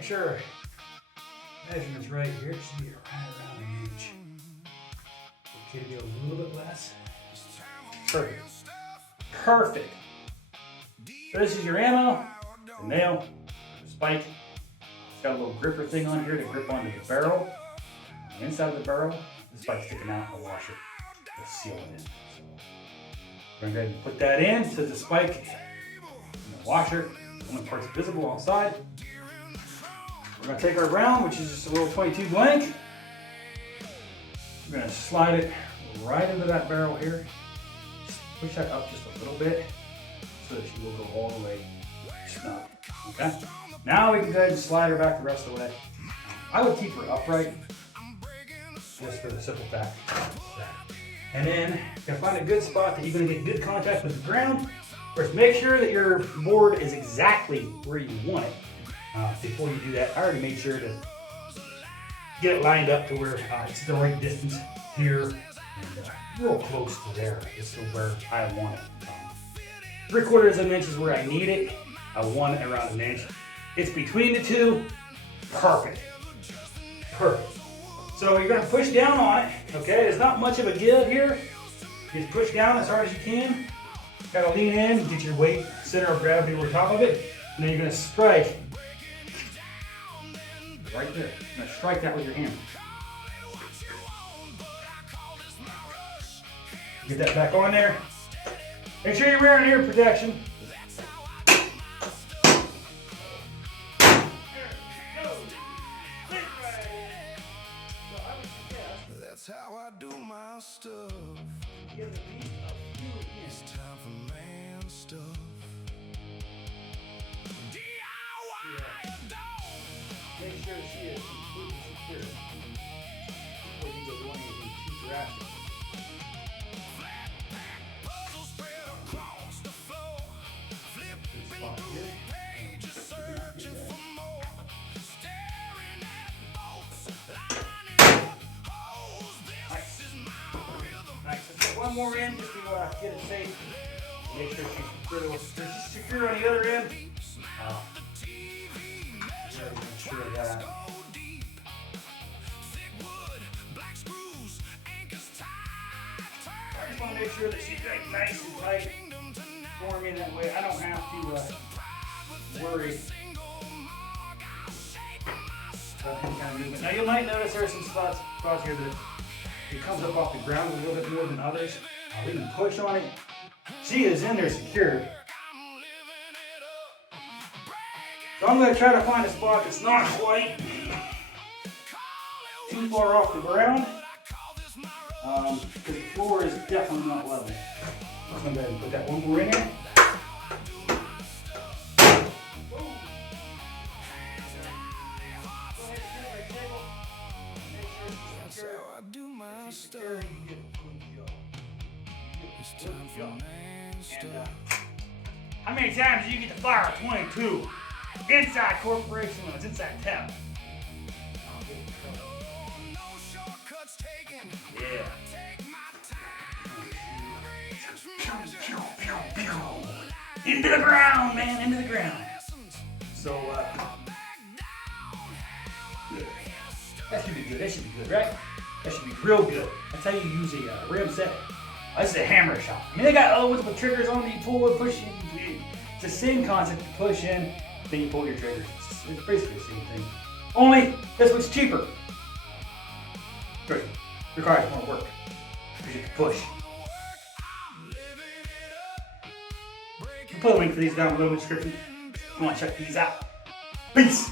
make sure measurement's right here. It should be right around an inch. Okay, to be a little bit less. Perfect. Perfect. So this is your ammo, the nail, the spike. It's got a little gripper thing on here to grip onto the barrel. On the inside of the barrel, the spike's sticking out, I'll wash it. I'll seal it in. So we're gonna go ahead and put that in to the spike in the washer. The only part's visible outside. We're gonna take our round, which is just a little 22 blank. We're gonna slide it right into that barrel here. Just push that up just a little bit so that she will go all the way snug. Okay? Now we can go ahead and slide her back the rest of the way. I would keep her upright just for the simple fact. And then you're gonna find a good spot that you're gonna get good contact with the ground. First, make sure that your board is exactly where you want it. Before you do that, I already made sure to get it lined up to where it's the right distance here and real close to there. Just to where I want it. 3/4 of an inch is where I need it. I want it around an inch. It's between the two. Perfect. Perfect. So you're going to push down on it. Okay, there's not much of a give here. Just push down as hard as you can. Got to lean in, get your weight, center of gravity over top of it, and then you're going to strike right there. You're going to strike that with your hand. Get that back on there. Make sure you're wearing ear protection. That's how I do my stuff. It's time for man stuff. Make sure she is completely secure before you go doing anything too drastic. Good spot here. Nice. Let's get one more in just to get it safe. Make sure she's secure on the other end. Make sure that. I just want to make sure that she's nice and tight for me. That way I don't have to worry about any kind of movement. Now you might notice there are some spots here that it comes up off the ground a little bit more than others. We can push on it. She is in there secure. So I'm going to try to find a spot that's not quite too far off the ground. Because the floor is definitely not level. I'm going to go ahead and put that one more in there. That's how I do my stuff. It's time for man stuff. How many times do you get to fire a 22 inside corporation when it's inside town? Yeah. Into the ground, man, into the ground. So, that should be good. That should be good, right? That should be real good. That's how you use a Ramset. This is a Hammershot. I mean, they got others with triggers on that you pull and push in. It's the same concept. You push in, then you pull your triggers. It's basically the same thing. Only this one's cheaper. It requires more work because you can push. I'll put a link for these down below in the description if you want to check these out. Peace.